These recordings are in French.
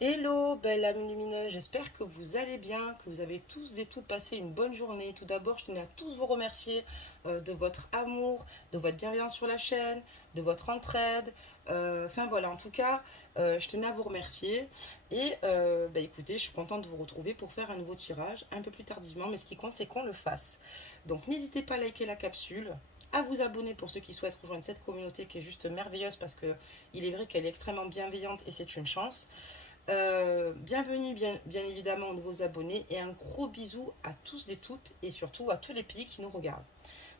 Hello, belle âme lumineuse, j'espère que vous allez bien, que vous avez tous et toutes passé une bonne journée. Tout d'abord, je tenais à tous vous remercier de votre amour, de votre bienveillance sur la chaîne, de votre entraide. Enfin voilà, en tout cas, je tenais à vous remercier. Et écoutez, je suis contente de vous retrouver pour faire un nouveau tirage un peu plus tardivement, mais ce qui compte, c'est qu'on le fasse. Donc n'hésitez pas à liker la capsule, à vous abonner pour ceux qui souhaitent rejoindre cette communauté qui est juste merveilleuse parce que il est vrai qu'elle est extrêmement bienveillante et c'est une chance. Bienvenue bien évidemment aux nouveaux abonnés et un gros bisou à tous et toutes et surtout à tous les pays qui nous regardent.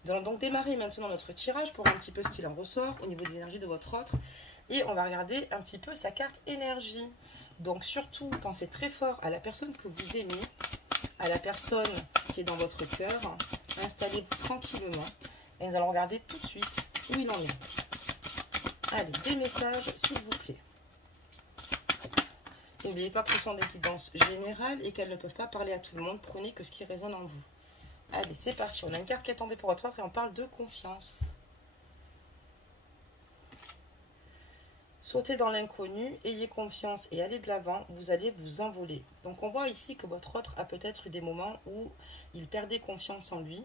Nous allons donc démarrer maintenant notre tirage pour voir un petit peu ce qu'il en ressort au niveau des énergies de votre autre et on va regarder un petit peu sa carte énergie. Donc surtout pensez très fort à la personne que vous aimez, à la personne qui est dans votre cœur. Installez-vous tranquillement et nous allons regarder tout de suite où il en est. Allez, des messages s'il vous plaît. N'oubliez pas que ce sont des guidances générales et qu'elles ne peuvent pas parler à tout le monde. Prenez que ce qui résonne en vous. Allez, c'est parti. On a une carte qui est tombée pour votre autre et on parle de confiance. Sautez dans l'inconnu, ayez confiance et allez de l'avant. Vous allez vous envoler. Donc on voit ici que votre autre a peut-être eu des moments où il perdait confiance en lui.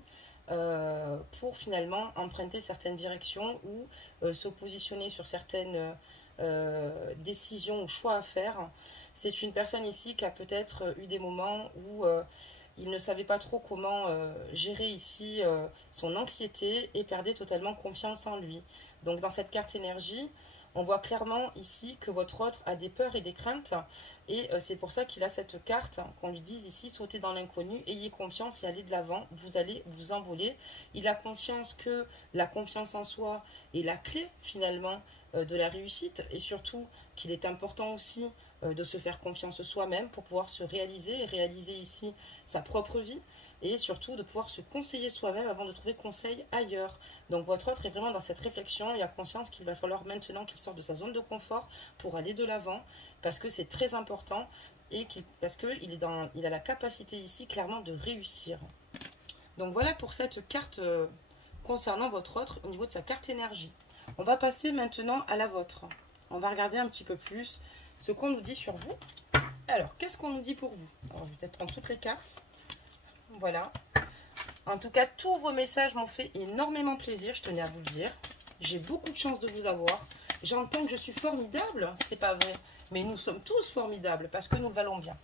Pour finalement emprunter certaines directions ou se positionner sur certaines décisions ou choix à faire. C'est une personne ici qui a peut-être eu des moments où il ne savait pas trop comment gérer ici son anxiété et perdait totalement confiance en lui. Donc dans cette carte énergie, on voit clairement ici que votre autre a des peurs et des craintes et c'est pour ça qu'il a cette carte qu'on lui dise ici, sautez dans l'inconnu, ayez confiance et allez de l'avant, vous allez vous envoler. Il a conscience que la confiance en soi est la clé finalement de la réussite et surtout qu'il est important aussi de se faire confiance soi-même pour pouvoir se réaliser et réaliser ici sa propre vie et surtout de pouvoir se conseiller soi-même avant de trouver conseil ailleurs. Donc votre autre est vraiment dans cette réflexion, il a conscience qu'il va falloir maintenant qu'il sorte de sa zone de confort pour aller de l'avant parce que c'est très important et parce qu'il il a la capacité ici clairement de réussir. Donc voilà pour cette carte concernant votre autre au niveau de sa carte énergie. On va passer maintenant à la vôtre. On va regarder un petit peu plus ce qu'on nous dit sur vous. Alors, qu'est-ce qu'on nous dit pour vous? Alors, je vais peut-être prendre toutes les cartes. Voilà. En tout cas, tous vos messages m'ont fait énormément plaisir, je tenais à vous le dire. J'ai beaucoup de chance de vous avoir. J'entends que je suis formidable, c'est pas vrai. Mais nous sommes tous formidables parce que nous le valons bien.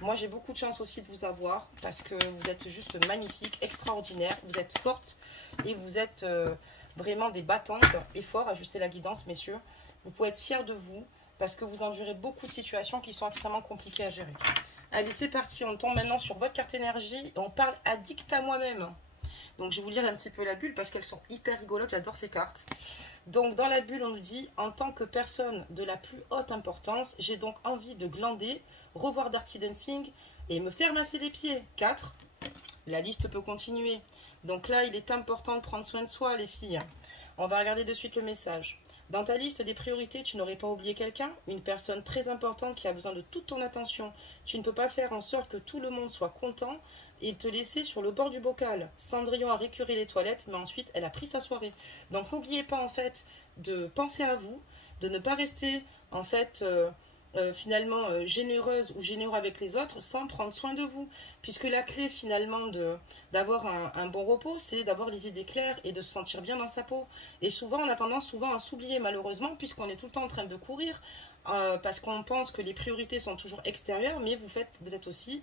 Moi, j'ai beaucoup de chance aussi de vous avoir parce que vous êtes juste magnifique, extraordinaire. Vous êtes forte et vous êtes vraiment des battantes et fort. Ajustez la guidance, messieurs. Vous pouvez être fiers de vous parce que vous endurez beaucoup de situations qui sont extrêmement compliquées à gérer. Allez, c'est parti. On tombe maintenant sur votre carte énergie et on parle addict à moi-même. Donc, je vais vous lire un petit peu la bulle parce qu'elles sont hyper rigolotes. J'adore ces cartes. Donc, dans la bulle, on nous dit « En tant que personne de la plus haute importance, j'ai donc envie de glander, revoir Dirty Dancing et me faire masser les pieds. » 4. La liste peut continuer. Donc là, il est important de prendre soin de soi, les filles. On va regarder de suite le message. Dans ta liste des priorités, tu n'aurais pas oublié quelqu'un, une personne très importante qui a besoin de toute ton attention. Tu ne peux pas faire en sorte que tout le monde soit content et te laisser sur le bord du bocal. Cendrillon a récuré les toilettes, mais ensuite elle a pris sa soirée. Donc n'oubliez pas en fait de penser à vous, de ne pas rester en fait finalement généreuse ou généreux avec les autres sans prendre soin de vous. Puisque la clé finalement d'avoir un bon repos, c'est d'avoir les idées claires et de se sentir bien dans sa peau. Et souvent, on a tendance souvent à s'oublier malheureusement, puisqu'on est tout le temps en train de courir, parce qu'on pense que les priorités sont toujours extérieures, mais vous êtes aussi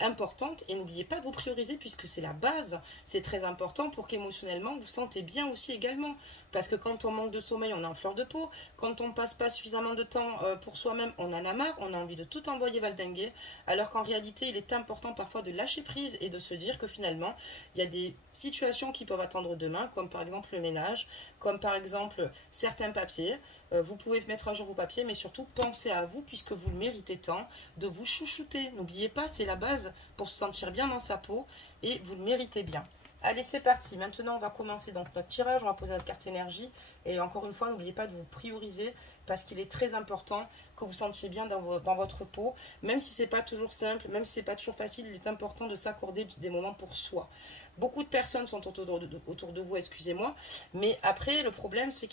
importante et n'oubliez pas de vous prioriser puisque c'est la base, c'est très important pour qu'émotionnellement vous sentez bien aussi également parce que quand on manque de sommeil on est en fleur de peau, quand on passe pas suffisamment de temps pour soi-même on en a marre, on a envie de tout envoyer valdinguer alors qu'en réalité il est important parfois de lâcher prise et de se dire que finalement il y a des situations qui peuvent attendre demain comme par exemple le ménage, comme par exemple certains papiers, vous pouvez mettre à jour vos papiers mais surtout pensez à vous puisque vous le méritez tant de vous chouchouter, n'oubliez pas c'est la base pour se sentir bien dans sa peau et vous le méritez bien. Allez, c'est parti. Maintenant, on va commencer donc notre tirage. On va poser notre carte énergie. Et encore une fois, n'oubliez pas de vous prioriser parce qu'il est très important que vous sentiez bien dans votre peau. Même si c'est pas toujours simple, même si c'est pas toujours facile, il est important de s'accorder des moments pour soi. Beaucoup de personnes sont autour de vous, excusez-moi. Mais après, le problème, c'est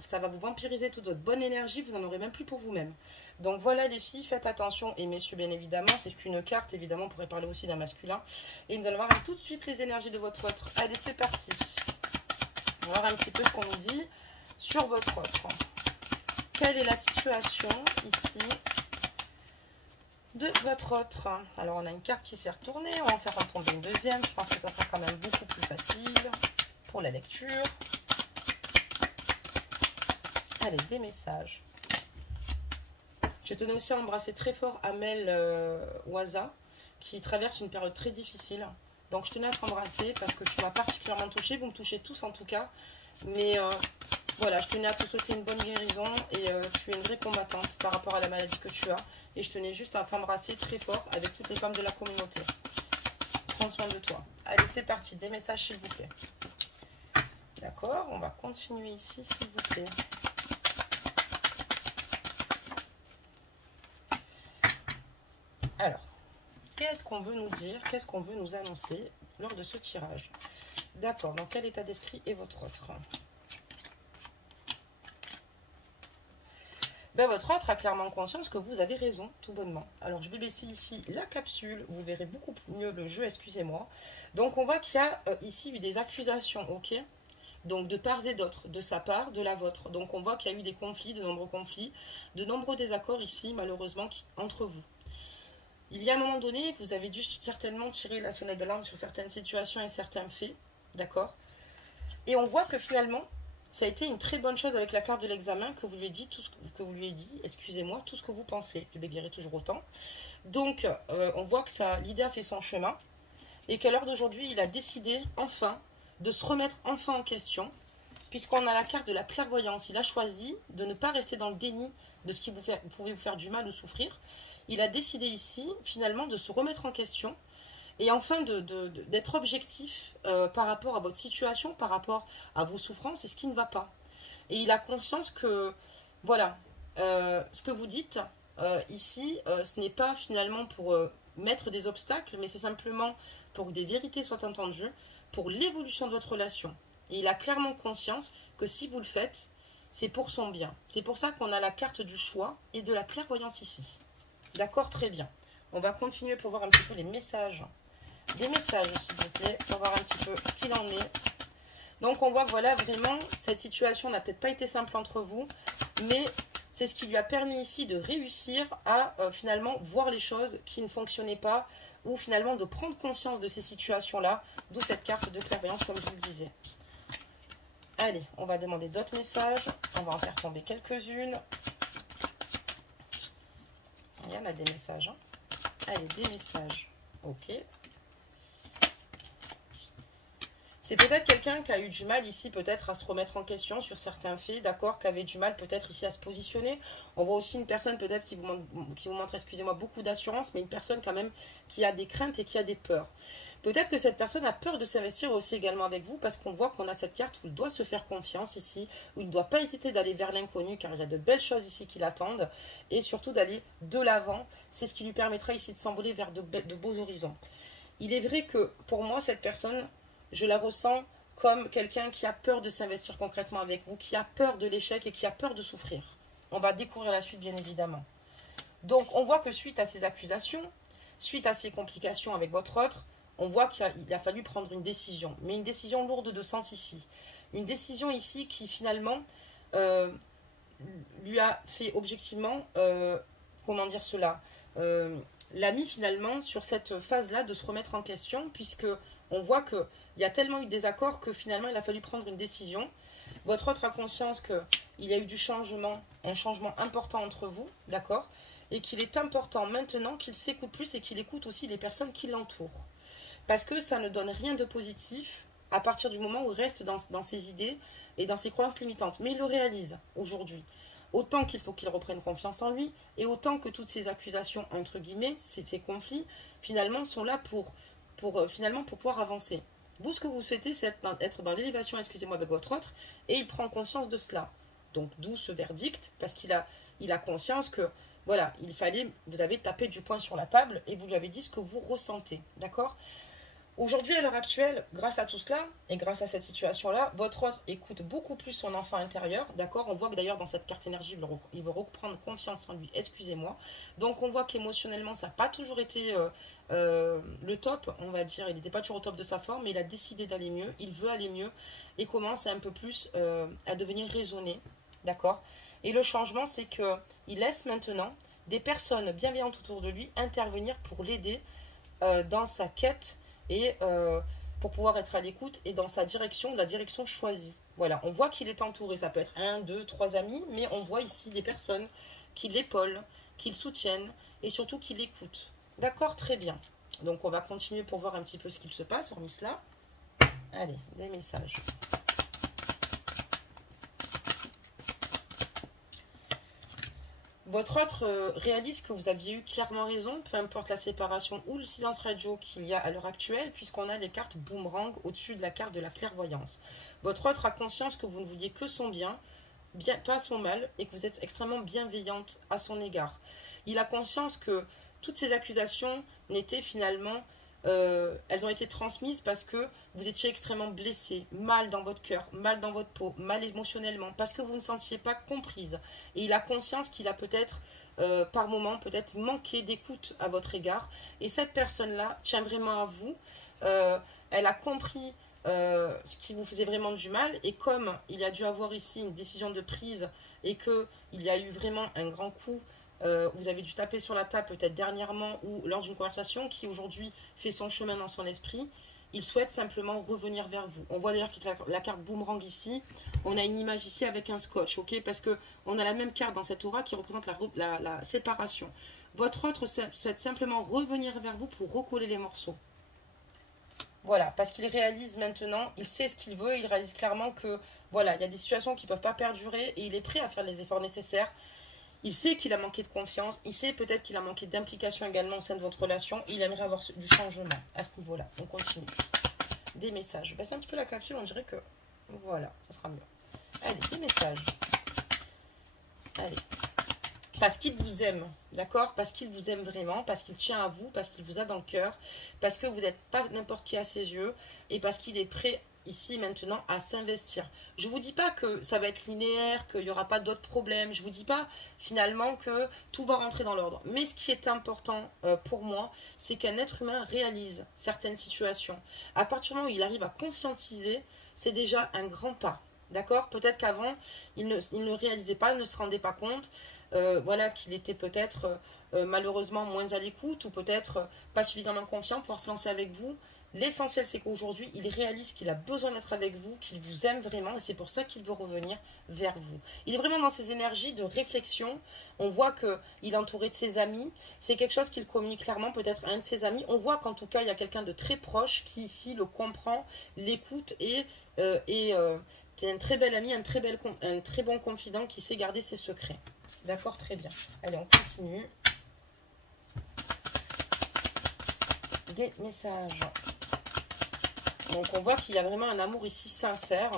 ça va vous vampiriser toute votre bonne énergie. Vous n'en aurez même plus pour vous-même. Donc voilà les filles, faites attention, et messieurs bien évidemment, c'est qu'une carte, évidemment on pourrait parler aussi d'un masculin. Et nous allons voir tout de suite les énergies de votre autre. Allez, c'est parti. On va voir un petit peu ce qu'on nous dit sur votre autre. Quelle est la situation ici de votre autre? Alors on a une carte qui s'est retournée, on va en faire tomber une deuxième, je pense que ça sera quand même beaucoup plus facile pour la lecture. Allez, des messages. Je tenais aussi à embrasser très fort Amel Waza, qui traverse une période très difficile. Donc je tenais à t'embrasser parce que tu m'as particulièrement touchée. Vous me touchez tous en tout cas. Mais voilà, je tenais à te souhaiter une bonne guérison. Et tu es une vraie combattante par rapport à la maladie que tu as. Et je tenais juste à t'embrasser très fort avec toutes les femmes de la communauté. Prends soin de toi. Allez, c'est parti. Des messages s'il vous plaît. D'accord, on va continuer ici s'il vous plaît. Alors, qu'est-ce qu'on veut nous dire? Qu'est-ce qu'on veut nous annoncer lors de ce tirage? D'accord, dans quel état d'esprit est votre autre? Ben, votre autre a clairement conscience que vous avez raison, tout bonnement. Alors, je vais baisser ici la capsule. Vous verrez beaucoup mieux le jeu, excusez-moi. Donc, on voit qu'il y a ici eu des accusations, ok? Donc, de part et d'autre, de sa part, de la vôtre. Donc, on voit qu'il y a eu des conflits, de nombreux désaccords ici, malheureusement, entre vous. Il y a un moment donné, vous avez dû certainement tirer la sonnette d'alarme sur certaines situations et certains faits, d'accord? Et on voit que finalement, ça a été une très bonne chose avec la carte de l'examen que vous lui avez dit, excusez-moi, tout ce que vous pensez. Je bégayerai toujours autant. Donc, on voit que l'idée a fait son chemin et qu'à l'heure d'aujourd'hui, il a décidé enfin de se remettre enfin en question, puisqu'on a la carte de la clairvoyance. Il a choisi de ne pas rester dans le déni de ce qui pouvait vous faire du mal ou souffrir. Il a décidé ici, finalement, de se remettre en question et enfin d'être objectif par rapport à votre situation, par rapport à vos souffrances et ce qui ne va pas. Et il a conscience que, voilà, ce que vous dites ici, ce n'est pas finalement pour mettre des obstacles, mais c'est simplement pour que des vérités soient entendues, pour l'évolution de votre relation. Et il a clairement conscience que si vous le faites, c'est pour son bien. C'est pour ça qu'on a la carte du choix et de la clairvoyance ici. D'accord, très bien. On va continuer pour voir un petit peu les messages. Des messages, s'il vous plaît, pour voir un petit peu ce qu'il en est. Donc, on voit, voilà, vraiment, cette situation n'a peut-être pas été simple entre vous, mais c'est ce qui lui a permis ici de réussir à finalement voir les choses qui ne fonctionnaient pas, ou finalement de prendre conscience de ces situations-là, d'où cette carte de clairvoyance, comme je vous le disais. Allez, on va demander d'autres messages. On va en faire tomber quelques-unes. Il y en a des messages. Hein. Allez, des messages. Ok. C'est peut-être quelqu'un qui a eu du mal ici, peut-être à se remettre en question sur certains faits, d'accord, qui avait du mal peut-être ici à se positionner. On voit aussi une personne peut-être qui vous montre, excusez-moi, beaucoup d'assurance, mais une personne quand même qui a des craintes et qui a des peurs. Peut-être que cette personne a peur de s'investir aussi également avec vous, parce qu'on voit qu'on a cette carte où il doit se faire confiance ici, où il ne doit pas hésiter d'aller vers l'inconnu, car il y a de belles choses ici qui l'attendent, et surtout d'aller de l'avant. C'est ce qui lui permettra ici de s'envoler vers de beaux horizons. Il est vrai que pour moi, cette personne, je la ressens comme quelqu'un qui a peur de s'investir concrètement avec vous, qui a peur de l'échec et qui a peur de souffrir. On va découvrir la suite, bien évidemment. Donc, on voit que suite à ces accusations, suite à ces complications avec votre autre, on voit qu'il a fallu prendre une décision. Mais une décision lourde de sens ici. Une décision ici qui, finalement, lui a fait objectivement, comment dire cela, l'a mis finalement sur cette phase-là de se remettre en question, puisque on voit qu'il y a tellement eu de désaccords que finalement il a fallu prendre une décision. Votre autre a conscience qu'il y a eu du changement, un changement important entre vous, d'accord, et qu'il est important maintenant qu'il s'écoute plus et qu'il écoute aussi les personnes qui l'entourent. Parce que ça ne donne rien de positif à partir du moment où il reste dans ses idées et dans ses croyances limitantes. Mais il le réalise aujourd'hui. Autant qu'il faut qu'il reprenne confiance en lui, et autant que toutes ces accusations, entre guillemets, ces conflits, finalement, sont là pour pouvoir avancer. Vous, ce que vous souhaitez, c'est être dans l'élévation, excusez-moi, avec votre autre, et il prend conscience de cela. Donc, d'où ce verdict, parce qu'il a conscience que, voilà, vous avez tapé du poing sur la table, et vous lui avez dit ce que vous ressentez, d'accord ? Aujourd'hui, à l'heure actuelle, grâce à tout cela et grâce à cette situation-là, votre autre écoute beaucoup plus son enfant intérieur, d'accord? On voit que d'ailleurs dans cette carte énergie, il veut reprendre confiance en lui, excusez-moi. Donc on voit qu'émotionnellement, ça n'a pas toujours été le top, on va dire. Il n'était pas toujours au top de sa forme, mais il a décidé d'aller mieux, il veut aller mieux et commence un peu plus à devenir raisonné, d'accord? Et le changement, c'est qu'il laisse maintenant des personnes bienveillantes autour de lui intervenir pour l'aider dans sa quête et pour pouvoir être à l'écoute et dans sa direction, la direction choisie. Voilà, on voit qu'il est entouré, ça peut être un, deux, trois amis, mais on voit ici des personnes qui l'épaulent, qui le soutiennent et surtout qui l'écoutent. D'accord, très bien. Donc on va continuer pour voir un petit peu ce qu'il se passe, hormis cela. Allez, des messages. Votre autre réalise que vous aviez eu clairement raison, peu importe la séparation ou le silence radio qu'il y a à l'heure actuelle, puisqu'on a les cartes boomerang au-dessus de la carte de la clairvoyance. Votre autre a conscience que vous ne vouliez que son bien, pas son mal, et que vous êtes extrêmement bienveillante à son égard. Il a conscience que toutes ces accusations n'étaient finalement... elles ont été transmises parce que vous étiez extrêmement blessé, mal dans votre cœur, mal dans votre peau, mal émotionnellement, parce que vous ne sentiez pas comprise. Et il a conscience qu'il a peut-être, par moment, peut-être manqué d'écoute à votre égard. Et cette personne-là tient vraiment à vous. Elle a compris ce qui vous faisait vraiment du mal. Et comme il a dû avoir ici une décision de prise et qu'il y a eu vraiment un grand coup, vous avez dû taper sur la table peut-être dernièrement ou lors d'une conversation qui aujourd'hui fait son chemin dans son esprit, il souhaite simplement revenir vers vous. On voit d'ailleurs qu'avec la carte boomerang ici, on a une image ici avec un scotch, ok? Parce qu'on a la même carte dans cette aura qui représente la séparation. Votre autre souhaite simplement revenir vers vous pour recoller les morceaux. Voilà, parce qu'il réalise maintenant, il sait ce qu'il veut, il réalise clairement que voilà, il y a des situations qui ne peuvent pas perdurer et il est prêt à faire les efforts nécessaires. Il sait qu'il a manqué de confiance, il sait peut-être qu'il a manqué d'implication également au sein de votre relation. Il aimerait avoir du changement à ce niveau-là. On continue. Des messages. Je baisse un petit peu la capsule, on dirait que... Voilà, ça sera mieux. Allez, des messages. Allez. Parce qu'il vous aime, d'accord? Parce qu'il vous aime vraiment, parce qu'il tient à vous, parce qu'il vous a dans le cœur, parce que vous n'êtes pas n'importe qui à ses yeux et parce qu'il est prêt ici maintenant à s'investir. Je ne vous dis pas que ça va être linéaire, qu'il n'y aura pas d'autres problèmes. Je ne vous dis pas finalement que tout va rentrer dans l'ordre. Mais ce qui est important pour moi, c'est qu'un être humain réalise certaines situations. À partir du moment où il arrive à conscientiser, c'est déjà un grand pas. D'accord? Peut-être qu'avant, il ne réalisait pas, il ne se rendait pas compte. Voilà, qu'il était peut-être malheureusement moins à l'écoute ou peut-être pas suffisamment confiant pour pouvoir se lancer avec vous. L'essentiel, c'est qu'aujourd'hui, il réalise qu'il a besoin d'être avec vous, qu'il vous aime vraiment, et c'est pour ça qu'il veut revenir vers vous. Il est vraiment dans ses énergies de réflexion. On voit qu'il est entouré de ses amis. C'est quelque chose qu'il communique clairement, peut-être à un de ses amis. On voit qu'en tout cas, il y a quelqu'un de très proche qui, ici, le comprend, l'écoute et c'est un très bel ami, un très bon confident qui sait garder ses secrets. D'accord, très bien. Allez, on continue. Des messages. Donc on voit qu'il y a vraiment un amour ici sincère.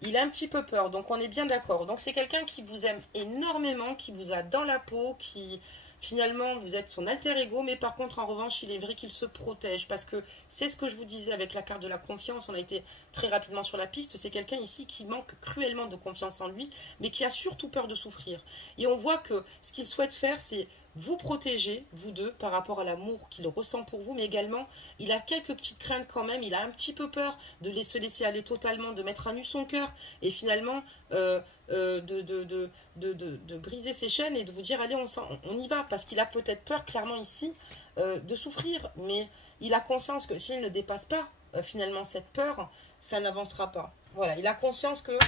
Il a un petit peu peur, donc on est bien d'accord. Donc c'est quelqu'un qui vous aime énormément, qui vous a dans la peau, qui finalement vous êtes son alter ego, mais par contre en revanche il est vrai qu'il se protège parce que c'est ce que je vous disais avec la carte de la confiance, on a été très rapidement sur la piste, c'est quelqu'un ici qui manque cruellement de confiance en lui, mais qui a surtout peur de souffrir. Et on voit que ce qu'il souhaite faire, c'est vous protéger, vous deux, par rapport à l'amour qu'il ressent pour vous, mais également, il a quelques petites craintes quand même, il a un petit peu peur de se laisser aller totalement, de mettre à nu son cœur, et finalement, de briser ses chaînes et de vous dire, allez, on y va, parce qu'il a peut-être peur, clairement ici, de souffrir, mais il a conscience que s'il ne dépasse pas, finalement, cette peur, ça n'avancera pas. Voilà, il a conscience que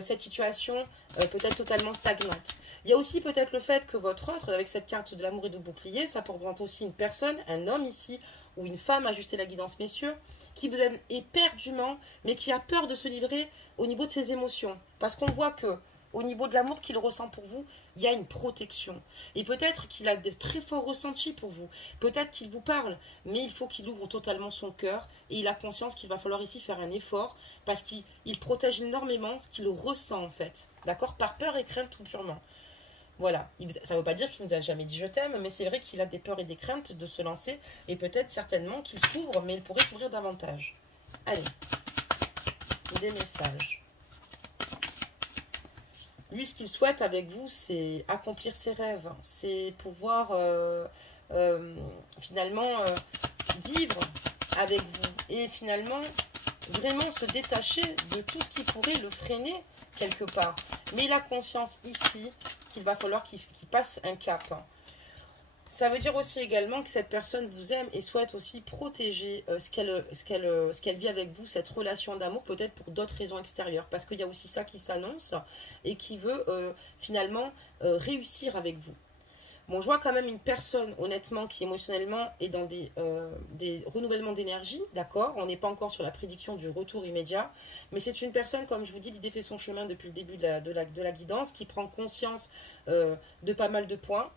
cette situation peut être totalement stagnante. Il y a aussi peut-être le fait que votre autre, avec cette carte de l'amour et de bouclier, ça représente aussi une personne, un homme ici, ou une femme, ajustez la guidance messieurs, qui vous aime éperdument, mais qui a peur de se livrer au niveau de ses émotions. Parce qu'on voit que au niveau de l'amour qu'il ressent pour vous, il y a une protection. Et peut-être qu'il a de très forts ressentis pour vous. Peut-être qu'il vous parle, mais il faut qu'il ouvre totalement son cœur. Et il a conscience qu'il va falloir ici faire un effort parce qu'il protège énormément ce qu'il ressent en fait. D'accord? Par peur et crainte tout purement. Voilà, ça ne veut pas dire qu'il ne nous a jamais dit je t'aime, mais c'est vrai qu'il a des peurs et des craintes de se lancer, et peut-être certainement qu'il s'ouvre, mais il pourrait s'ouvrir davantage. Allez, des messages. Lui, ce qu'il souhaite avec vous, c'est accomplir ses rêves, c'est pouvoir finalement vivre avec vous, et finalement vraiment se détacher de tout ce qui pourrait le freiner quelque part. Mais il a conscience ici qu'il va falloir qu'il passe un cap. Ça veut dire aussi également que cette personne vous aime et souhaite aussi protéger ce qu'elle vit avec vous, cette relation d'amour, peut-être pour d'autres raisons extérieures. Parce qu'il y a aussi ça qui s'annonce et qui veut finalement réussir avec vous. Bon, je vois quand même une personne, honnêtement, qui émotionnellement est dans des renouvellements d'énergie, d'accord. On n'est pas encore sur la prédiction du retour immédiat, mais c'est une personne, comme je vous dis, l'idée fait son chemin depuis le début de la guidance, qui prend conscience de pas mal de points.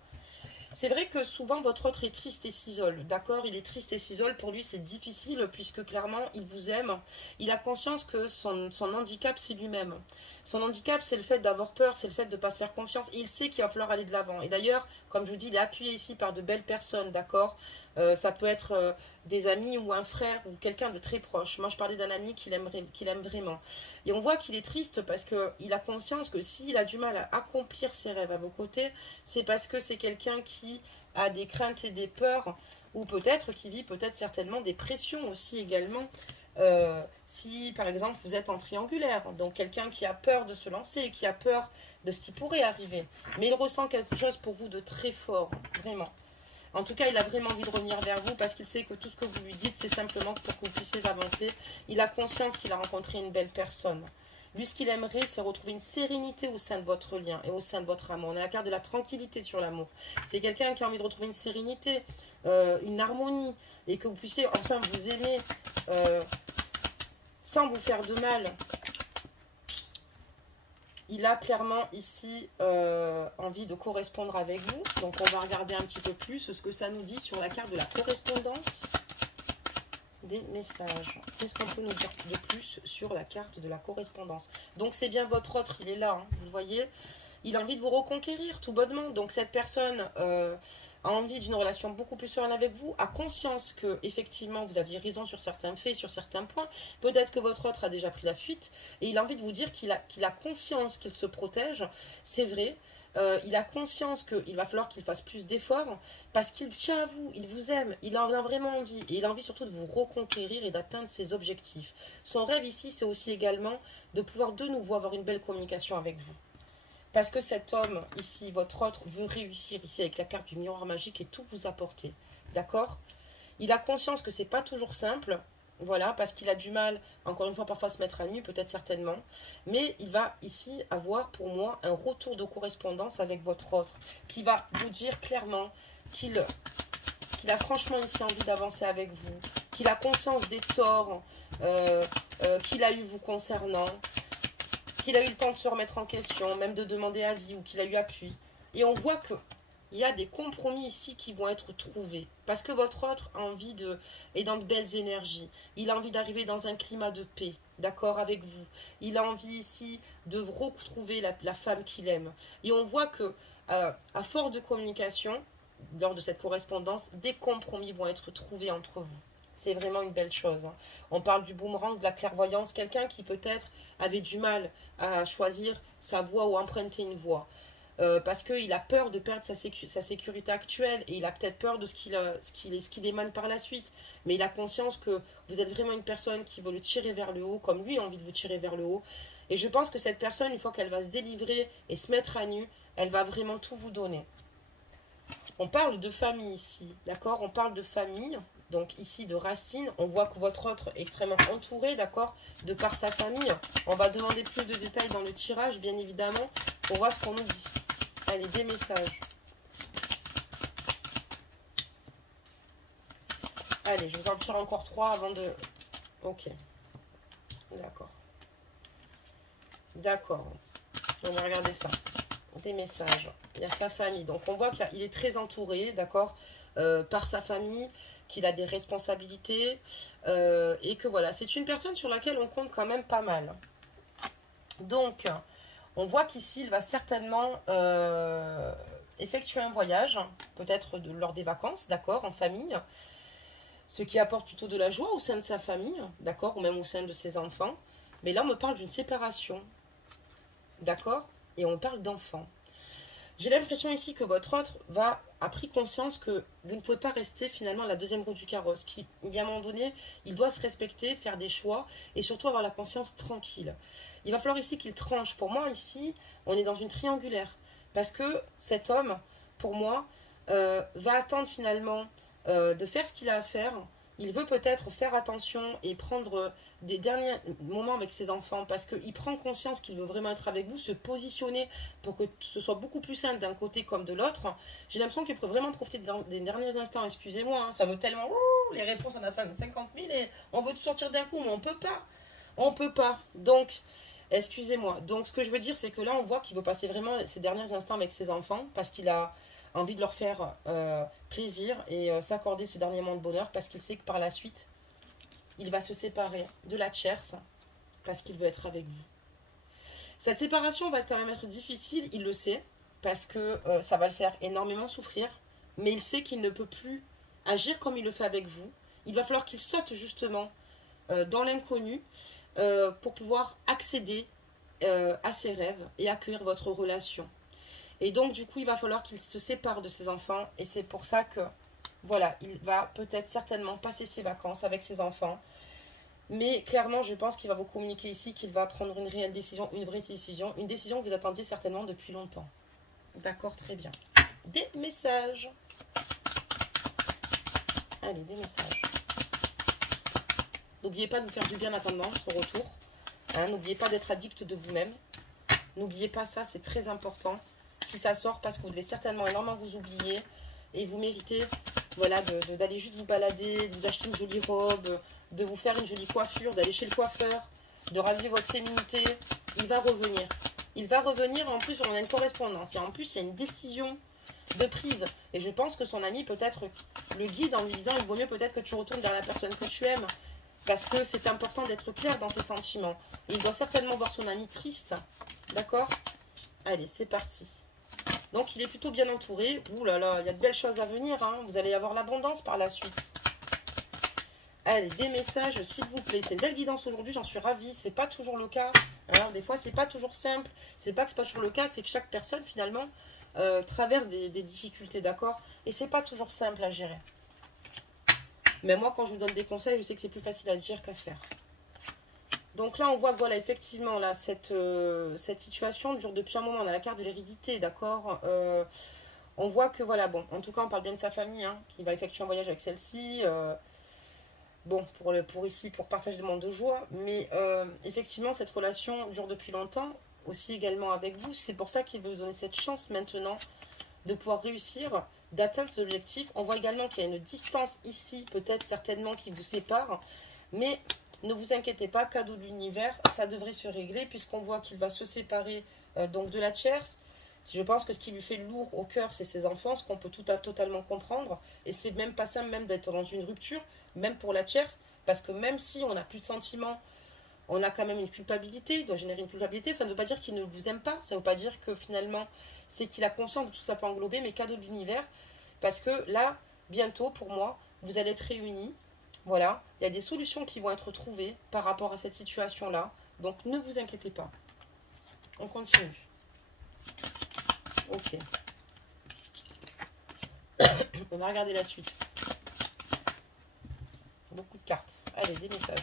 C'est vrai que souvent votre autre est triste et s'isole, d'accord. Il est triste et s'isole, pour lui c'est difficile, puisque clairement il vous aime. Il a conscience que son handicap c'est lui-même. Son handicap, c'est le fait d'avoir peur, c'est le fait de ne pas se faire confiance. Et il sait qu'il va falloir aller de l'avant. Et d'ailleurs, comme je vous dis, il est appuyé ici par de belles personnes, d'accord. Ça peut être des amis ou un frère ou quelqu'un de très proche. Moi, je parlais d'un ami qu'il aime vraiment. Et on voit qu'il est triste parce qu'il a conscience que s'il a du mal à accomplir ses rêves à vos côtés, c'est parce que c'est quelqu'un qui a des craintes et des peurs, ou peut-être qui vit peut-être certainement des pressions aussi également. Si par exemple vous êtes en triangulaire, donc quelqu'un qui a peur de se lancer, qui a peur de ce qui pourrait arriver, mais il ressent quelque chose pour vous de très fort, vraiment. En tout cas, il a vraiment envie de revenir vers vous parce qu'il sait que tout ce que vous lui dites, c'est simplement pour que vous puissiez avancer. Il a conscience qu'il a rencontré une belle personne. Lui, ce qu'il aimerait, c'est retrouver une sérénité au sein de votre lien et au sein de votre amour. On a la carte de la tranquillité sur l'amour. C'est quelqu'un qui a envie de retrouver une sérénité, une harmonie, et que vous puissiez enfin vous aimer sans vous faire de mal. Il a clairement ici envie de correspondre avec vous. Donc on va regarder un petit peu plus ce que ça nous dit sur la carte de la correspondance. Des messages. Qu'est-ce qu'on peut nous dire de plus sur la carte de la correspondance? Donc c'est bien votre autre, il est là, hein, vous le voyez. Il a envie de vous reconquérir tout bonnement. Donc cette personne a envie d'une relation beaucoup plus sereine avec vous, a conscience que effectivement vous aviez raison sur certains faits, sur certains points. Peut-être que votre autre a déjà pris la fuite et il a envie de vous dire qu'il a conscience qu'il se protège. C'est vrai. Il a conscience qu'il va falloir qu'il fasse plus d'efforts parce qu'il tient à vous, il vous aime, il en a vraiment envie et il a envie surtout de vous reconquérir et d'atteindre ses objectifs. Son rêve ici, c'est aussi également de pouvoir de nouveau avoir une belle communication avec vous. Parce que cet homme ici, votre autre, veut réussir ici avec la carte du miroir magique et tout vous apporter. D'accord? Il a conscience que c'est pas toujours simple. Voilà, parce qu'il a du mal, encore une fois, parfois à se mettre à nu, peut-être certainement. Mais il va ici avoir, pour moi, un retour de correspondance avec votre autre, qui va vous dire clairement qu'il a franchement ici envie d'avancer avec vous, qu'il a conscience des torts qu'il a eu vous concernant, qu'il a eu le temps de se remettre en question, même de demander avis, ou qu'il a eu appui. Et on voit que il y a des compromis ici qui vont être trouvés. Parce que votre autre a envie est dans de belles énergies. Il a envie d'arriver dans un climat de paix, d'accord, avec vous. Il a envie ici de retrouver la femme qu'il aime. Et on voit que, à force de communication, lors de cette correspondance, des compromis vont être trouvés entre vous. C'est vraiment une belle chose. Hein. On parle du boomerang, de la clairvoyance. Quelqu'un qui peut-être avait du mal à choisir sa voie ou emprunter une voie. Parce qu'il a peur de perdre sa sécurité actuelle et il a peut-être peur de ce qu'il émane par la suite. Mais il a conscience que vous êtes vraiment une personne qui veut le tirer vers le haut, comme lui a envie de vous tirer vers le haut. Et je pense que cette personne, une fois qu'elle va se délivrer et se mettre à nu, elle va vraiment tout vous donner. On parle de famille ici, d'accord? On parle de famille, donc ici de racines. On voit que votre autre est extrêmement entouré, d'accord? De par sa famille. On va demander plus de détails dans le tirage, bien évidemment, pour voir ce qu'on nous dit. Allez, des messages. Allez, je vous en tire encore 3 avant de... Ok. D'accord. D'accord. On va regarder ça. Des messages. Il y a sa famille. Donc, on voit qu'il est très entouré, d'accord, par sa famille, qu'il a des responsabilités. Et que voilà, c'est une personne sur laquelle on compte quand même pas mal. Donc... On voit qu'ici, il va certainement effectuer un voyage, peut-être lors des vacances, d'accord, en famille, ce qui apporte plutôt de la joie au sein de sa famille, d'accord, ou même au sein de ses enfants. Mais là, on me parle d'une séparation, d'accord, et on parle d'enfants. J'ai l'impression ici que votre autre a pris conscience que vous ne pouvez pas rester finalement à la deuxième roue du carrosse. Qu'il y a un moment donné, il doit se respecter, faire des choix et surtout avoir la conscience tranquille. Il va falloir ici qu'il tranche. Pour moi, ici, on est dans une triangulaire. Parce que cet homme, pour moi, va attendre finalement de faire ce qu'il a à faire. Il veut peut-être faire attention et prendre des derniers moments avec ses enfants parce qu'il prend conscience qu'il veut vraiment être avec vous, se positionner pour que ce soit beaucoup plus simple d'un côté comme de l'autre. J'ai l'impression qu'il peut vraiment profiter des derniers instants. Excusez-moi, hein, ça veut tellement... les réponses, on a 50 000 et on veut tout sortir d'un coup, mais on peut pas. On peut pas. Donc, excusez-moi. Donc, ce que je veux dire, c'est que là, on voit qu'il veut passer vraiment ces derniers instants avec ses enfants parce qu'il a envie de leur faire plaisir et s'accorder ce dernier moment de bonheur parce qu'il sait que par la suite, il va se séparer de la tierce parce qu'il veut être avec vous. Cette séparation va quand même être difficile, il le sait, parce que ça va le faire énormément souffrir, mais il sait qu'il ne peut plus agir comme il le fait avec vous. Il va falloir qu'il saute justement dans l'inconnu pour pouvoir accéder à ses rêves et accueillir votre relation. Et donc, du coup, il va falloir qu'il se sépare de ses enfants. Et c'est pour ça que, voilà, il va peut-être certainement passer ses vacances avec ses enfants. Mais clairement, je pense qu'il va vous communiquer ici qu'il va prendre une réelle décision, une vraie décision. Une décision que vous attendiez certainement depuis longtemps. D'accord, très bien. Des messages. Allez, des messages. N'oubliez pas de vous faire du bien en attendant son retour. Hein, n'oubliez pas d'être addict de vous-même. N'oubliez pas ça, c'est très important. Si ça sort, parce que vous devez certainement énormément vous oublier et vous méritez, voilà, d'aller juste vous balader, de vous acheter une jolie robe, de vous faire une jolie coiffure, d'aller chez le coiffeur, de raviver votre féminité. Il va revenir. Il va revenir, en plus on a une correspondance et en plus il y a une décision de prise. Et je pense que son ami peut-être le guide en lui disant il vaut mieux peut-être que tu retournes vers la personne que tu aimes parce que c'est important d'être clair dans ses sentiments. Et il doit certainement voir son ami triste. D'accord ? Allez, c'est parti. Donc, il est plutôt bien entouré. Ouh là là, il y a de belles choses à venir. Hein. Vous allez avoir l'abondance par la suite. Allez, des messages, s'il vous plaît. C'est une belle guidance aujourd'hui, j'en suis ravie. C'est pas toujours le cas. Hein. Des fois, c'est pas toujours simple. C'est pas que c'est pas toujours le cas, c'est que chaque personne, finalement, traverse des difficultés, d'accord? Et c'est pas toujours simple à gérer. Mais moi, quand je vous donne des conseils, je sais que c'est plus facile à dire qu'à faire. Donc là, on voit que voilà, effectivement, là, cette situation dure depuis un moment. On a la carte de l'hérédité, d'accord. On voit que, voilà, bon, en tout cas, on parle bien de sa famille, hein, qui va effectuer un voyage avec celle-ci. Bon, pour ici, pour partager des moments de joie. Mais effectivement, cette relation dure depuis longtemps, aussi également avec vous. C'est pour ça qu'il veut vous donner cette chance maintenant de pouvoir réussir, d'atteindre cet objectif. On voit également qu'il y a une distance ici, peut-être certainement, qui vous sépare. Mais ne vous inquiétez pas, cadeau de l'univers, ça devrait se régler puisqu'on voit qu'il va se séparer donc de la tierce. Je pense que ce qui lui fait lourd au cœur, c'est ses enfants, ce qu'on peut totalement comprendre. Et c'est même pas simple même d'être dans une rupture, même pour la tierce, parce que même si on n'a plus de sentiments, on a quand même une culpabilité, il doit générer une culpabilité. Ça ne veut pas dire qu'il ne vous aime pas, ça ne veut pas dire que finalement, c'est qu'il a conscience de tout ça peut englober, mais cadeau de l'univers, parce que là, bientôt, pour moi, vous allez être réunis. Voilà, il y a des solutions qui vont être trouvées par rapport à cette situation-là. Donc, ne vous inquiétez pas. On continue. Ok. On va regarder la suite. Beaucoup de cartes. Allez, des messages.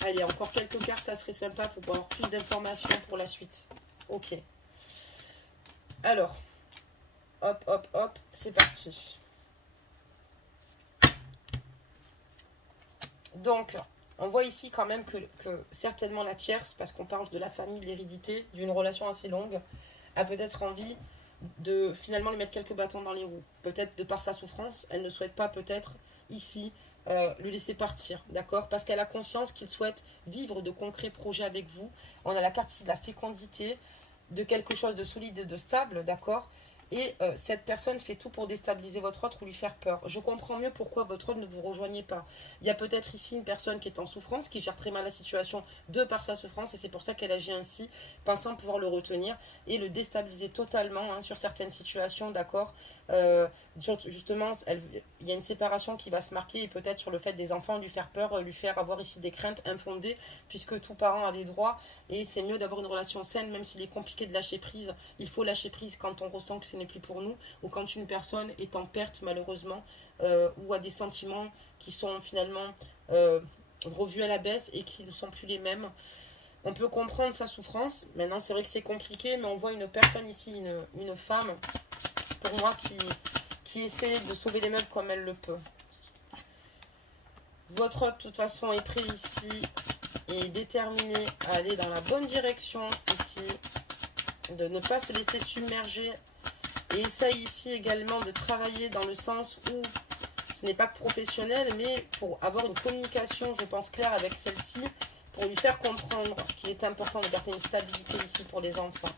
Allez, encore quelques cartes, ça serait sympa pour avoir plus d'informations pour la suite. Ok. Alors, hop, hop, hop, c'est parti. Donc, on voit ici quand même que certainement la tierce, parce qu'on parle de la famille, de l'hérédité, d'une relation assez longue, a peut-être envie de finalement lui mettre quelques bâtons dans les roues. Peut-être de par sa souffrance, elle ne souhaite pas peut-être ici le laisser partir, d'accord? Parce qu'elle a conscience qu'il souhaite vivre de concrets projets avec vous. On a la carte ici de la fécondité, de quelque chose de solide et de stable, d'accord? Et cette personne fait tout pour déstabiliser votre autre ou lui faire peur. Je comprends mieux pourquoi votre autre ne vous rejoignez pas. Il y a peut-être ici une personne qui est en souffrance, qui gère très mal la situation de par sa souffrance, et c'est pour ça qu'elle agit ainsi, pensant pouvoir le retenir et le déstabiliser totalement hein, sur certaines situations, d'accord. Justement, il y a une séparation qui va se marquer, et peut-être sur le fait des enfants, lui faire peur, lui faire avoir ici des craintes infondées, puisque tout parent a des droits, et c'est mieux d'avoir une relation saine, même s'il est compliqué de lâcher prise. Il faut lâcher prise quand on ressent que ce n'est plus pour nous, ou quand une personne est en perte malheureusement, ou a des sentiments qui sont finalement revus à la baisse et qui ne sont plus les mêmes. On peut comprendre sa souffrance. Maintenant c'est vrai que c'est compliqué, mais on voit une personne ici, une femme, pour moi, qui essaie de sauver les meubles comme elle le peut. Votre autre de toute façon est prêt ici et est déterminé à aller dans la bonne direction ici, de ne pas se laisser submerger. Et essaye ici également de travailler dans le sens où ce n'est pas que professionnel, mais pour avoir une communication, je pense, claire avec celle-ci, pour lui faire comprendre qu'il est important de garder une stabilité ici pour les enfants.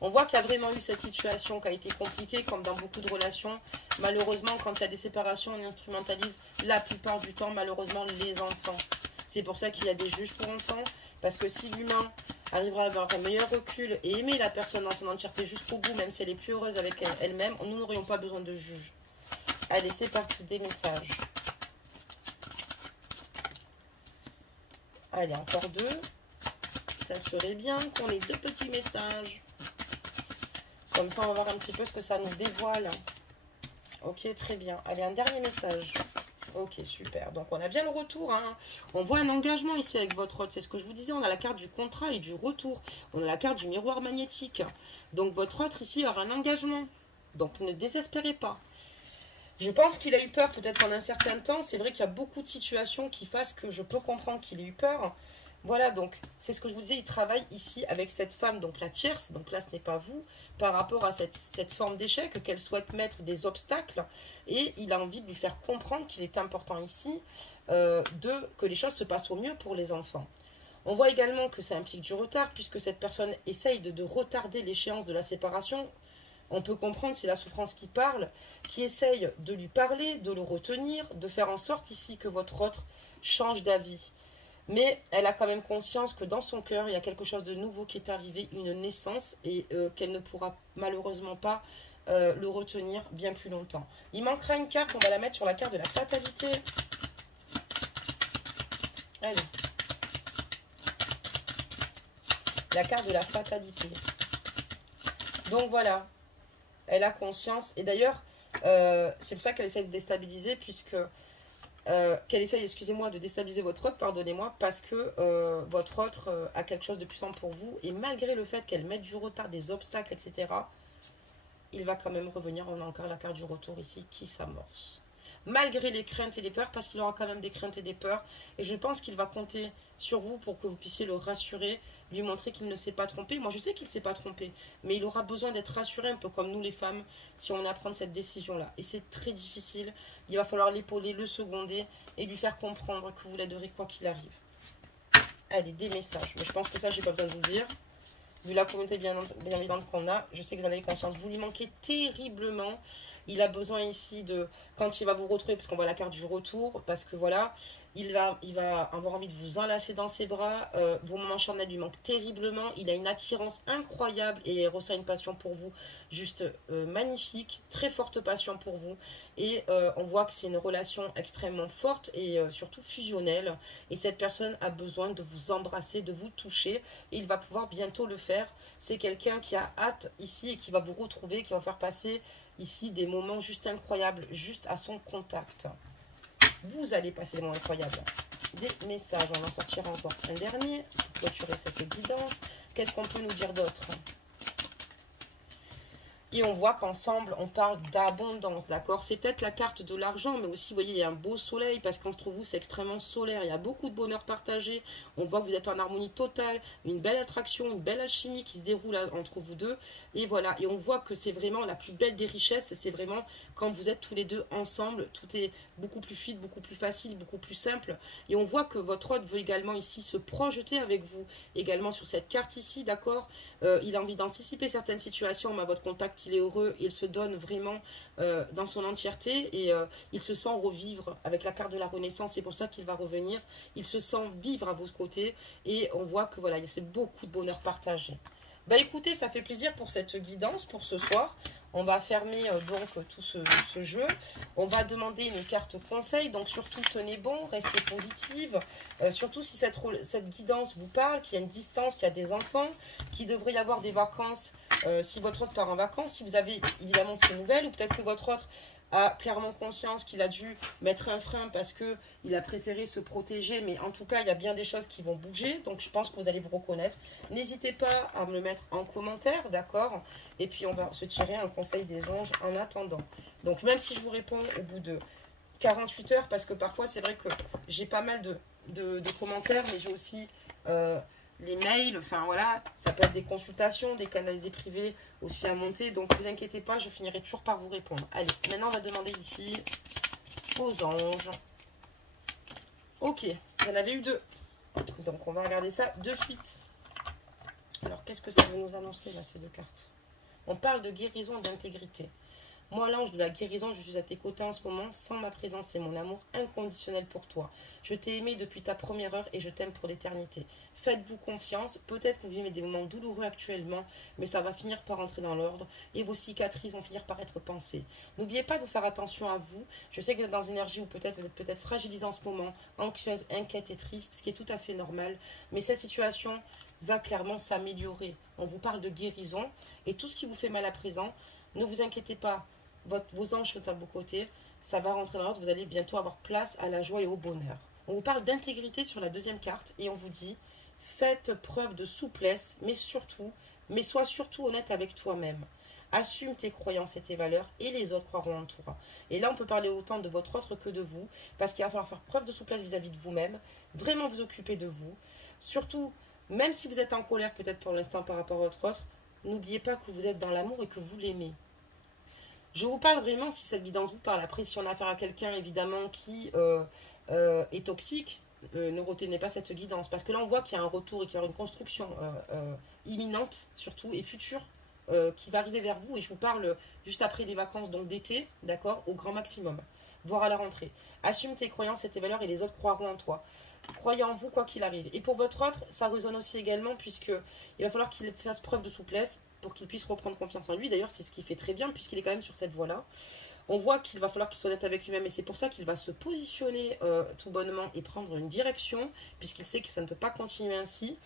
On voit qu'il y a vraiment eu cette situation qui a été compliquée, comme dans beaucoup de relations. Malheureusement, quand il y a des séparations, on instrumentalise la plupart du temps, malheureusement, les enfants. C'est pour ça qu'il y a des juges pour enfants, parce que si l'humain arrivera à avoir un meilleur recul et aimer la personne dans son entièreté jusqu'au bout, même si elle est plus heureuse avec elle-même, nous n'aurions pas besoin de juge. Allez, c'est parti, des messages. Allez, encore deux. Ça serait bien qu'on ait deux petits messages. Comme ça, on va voir un petit peu ce que ça nous dévoile. Ok, très bien. Allez, un dernier message. Ok, super. Donc, on a bien le retour. Hein. On voit un engagement ici avec votre hôte. C'est ce que je vous disais. On a la carte du contrat et du retour. On a la carte du miroir magnétique. Donc, votre autre ici aura un engagement. Donc, ne désespérez pas. Je pense qu'il a eu peur peut-être pendant un certain temps. C'est vrai qu'il y a beaucoup de situations qui fassent que je peux comprendre qu'il ait eu peur. Voilà, donc, c'est ce que je vous disais. Il travaille ici avec cette femme, donc la tierce. Donc là, ce n'est pas vous. Par rapport à cette forme d'échec, qu'elle souhaite mettre des obstacles. Et il a envie de lui faire comprendre qu'il est important ici que les choses se passent au mieux pour les enfants. On voit également que ça implique du retard, puisque cette personne essaye de retarder l'échéance de la séparation. On peut comprendre, c'est la souffrance qui parle, qui essaye de lui parler, de le retenir, de faire en sorte ici que votre autre change d'avis. Mais elle a quand même conscience que dans son cœur, il y a quelque chose de nouveau qui est arrivé, une naissance, et qu'elle ne pourra malheureusement pas le retenir bien plus longtemps. Il manquera une carte, on va la mettre sur la carte de la fatalité. Allez. La carte de la fatalité. Donc voilà, elle a conscience, et d'ailleurs, c'est pour ça qu'elle essaie de déstabiliser, puisque... qu'elle essaye, excusez-moi, de déstabiliser votre autre, pardonnez-moi, parce que votre autre a quelque chose de puissant pour vous, et malgré le fait qu'elle mette du retard, des obstacles, etc., il va quand même revenir. On a encore la carte du retour ici qui s'amorce. Malgré les craintes et les peurs, parce qu'il aura quand même des craintes et des peurs, et je pense qu'il va compter sur vous pour que vous puissiez le rassurer, lui montrer qu'il ne s'est pas trompé. Moi, je sais qu'il ne s'est pas trompé, mais il aura besoin d'être rassuré, un peu comme nous les femmes, si on est à prendre cette décision-là. Et c'est très difficile. Il va falloir l'épauler, le seconder, et lui faire comprendre que vous l'aiderez quoi qu'il arrive. Allez, des messages. Mais je pense que ça, je n'ai pas besoin de vous dire. Vu la communauté bienveillante qu'on a, je sais que vous en avez conscience. Vous lui manquez terriblement. Il a besoin ici de, quand il va vous retrouver, parce qu'on voit la carte du retour, parce que voilà, il va avoir envie de vous enlacer dans ses bras. Vos moments charnels lui manquent terriblement. Il a une attirance incroyable et ressent une passion pour vous juste magnifique, très forte passion pour vous. Et on voit que c'est une relation extrêmement forte et surtout fusionnelle. Et cette personne a besoin de vous embrasser, de vous toucher. Et il va pouvoir bientôt le faire. C'est quelqu'un qui a hâte ici et qui va vous retrouver, qui va faire passer ici des moments juste incroyables, juste à son contact. Vous allez passer des moments incroyables. Des messages, on en sortira encore un dernier pour clôturer cette guidance. Qu'est-ce qu'on peut nous dire d'autre? Et on voit qu'ensemble, on parle d'abondance, d'accord? C'est peut-être la carte de l'argent, mais aussi, vous voyez, il y a un beau soleil, parce qu'entre vous, c'est extrêmement solaire. Il y a beaucoup de bonheur partagé. On voit que vous êtes en harmonie totale, une belle attraction, une belle alchimie qui se déroule entre vous deux. Et voilà, et on voit que c'est vraiment la plus belle des richesses. C'est vraiment quand vous êtes tous les deux ensemble, tout est beaucoup plus fluide, beaucoup plus facile, beaucoup plus simple. Et on voit que votre hôte veut également ici se projeter avec vous, également sur cette carte ici, d'accord? Il a envie d'anticiper certaines situations, mais à votre contact, il est heureux, il se donne vraiment dans son entièreté et il se sent revivre avec la carte de la Renaissance. C'est pour ça qu'il va revenir. Il se sent vivre à vos côtés et on voit que voilà, c'est beaucoup de bonheur partagé. Bah écoutez, ça fait plaisir pour cette guidance pour ce soir. On va fermer donc tout ce jeu. On va demander une carte conseil. Donc surtout tenez bon, restez positive. Surtout si cette guidance vous parle, qu'il y a une distance, qu'il y a des enfants, qu'il devrait y avoir des vacances. Si votre autre part en vacances, si vous avez évidemment de ces nouvelles, ou peut-être que votre autre a clairement conscience qu'il a dû mettre un frein parce qu'il a préféré se protéger. Mais en tout cas, il y a bien des choses qui vont bouger. Donc, je pense que vous allez vous reconnaître. N'hésitez pas à me le mettre en commentaire, d'accord? Et puis, on va se tirer un conseil des anges en attendant. Donc, même si je vous réponds au bout de 48 heures, parce que parfois, c'est vrai que j'ai pas mal de commentaires, mais j'ai aussi... les mails, enfin voilà, ça peut être des consultations, des canalisés privés aussi à monter. Donc, ne vous inquiétez pas, je finirai toujours par vous répondre. Allez, maintenant, on va demander ici aux anges. Ok, il y en avait eu 2. Donc, on va regarder ça de suite. Alors, qu'est-ce que ça veut nous annoncer, là, ces 2 cartes? On parle de guérison et d'intégrité. Moi, l'ange de la guérison, je suis à tes côtés en ce moment, sans ma présence et mon amour inconditionnel pour toi. Je t'ai aimé depuis ta première heure et je t'aime pour l'éternité. Faites-vous confiance, peut-être que vous vivez des moments douloureux actuellement, mais ça va finir par entrer dans l'ordre et vos cicatrices vont finir par être pansées. N'oubliez pas de faire attention à vous. Je sais que vous êtes dans une énergie où peut-être vous êtes peut-être fragilisé en ce moment, anxieuse, inquiète et triste, ce qui est tout à fait normal, mais cette situation va clairement s'améliorer. On vous parle de guérison et tout ce qui vous fait mal à présent, ne vous inquiétez pas. Vos anges sont à vos côtés, ça va rentrer dans l'ordre, vous allez bientôt avoir place à la joie et au bonheur. On vous parle d'intégrité sur la 2e carte et on vous dit, faites preuve de souplesse, mais sois surtout honnête avec toi-même. Assume tes croyances et tes valeurs et les autres croiront en toi. Et là, on peut parler autant de votre autre que de vous, parce qu'il va falloir faire preuve de souplesse vis-à-vis de vous-même, vraiment vous occuper de vous. Surtout, même si vous êtes en colère peut-être pour l'instant par rapport à votre autre, n'oubliez pas que vous êtes dans l'amour et que vous l'aimez. Je vous parle vraiment, si cette guidance vous parle, après si on a affaire à quelqu'un évidemment qui est toxique, ne retenez pas cette guidance. Parce que là on voit qu'il y a un retour et qu'il y aura une construction imminente surtout et future qui va arriver vers vous. Et je vous parle juste après les vacances donc d'été, d'accord, au grand maximum, voire à la rentrée. Assume tes croyances et tes valeurs et les autres croiront en toi. Croyez en vous quoi qu'il arrive. Et pour votre autre, ça résonne aussi également puisque il va falloir qu'il fasse preuve de souplesse pour qu'il puisse reprendre confiance en lui. D'ailleurs, c'est ce qu'il fait très bien puisqu'il est quand même sur cette voie-là. On voit qu'il va falloir qu'il soit honnête avec lui-même et c'est pour ça qu'il va se positionner tout bonnement et prendre une direction puisqu'il sait que ça ne peut pas continuer ainsi.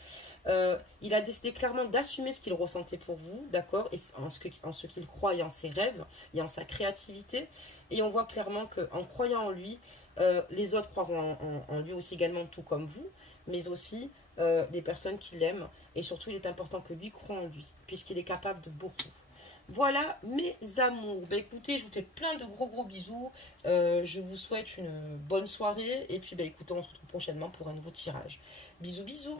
Il a décidé clairement d'assumer ce qu'il ressentait pour vous, d'accord, et en ce qu'il croit et en ses rêves et en sa créativité. Et on voit clairement qu'en croyant en lui, les autres croiront en lui aussi également, tout comme vous, mais aussi les personnes qui l'aiment. Et surtout, il est important que lui croie en lui, puisqu'il est capable de beaucoup. Voilà mes amours. Ben, écoutez, je vous fais plein de gros bisous. Je vous souhaite une bonne soirée. Et puis, ben, écoutez, on se retrouve prochainement pour un nouveau tirage. Bisous.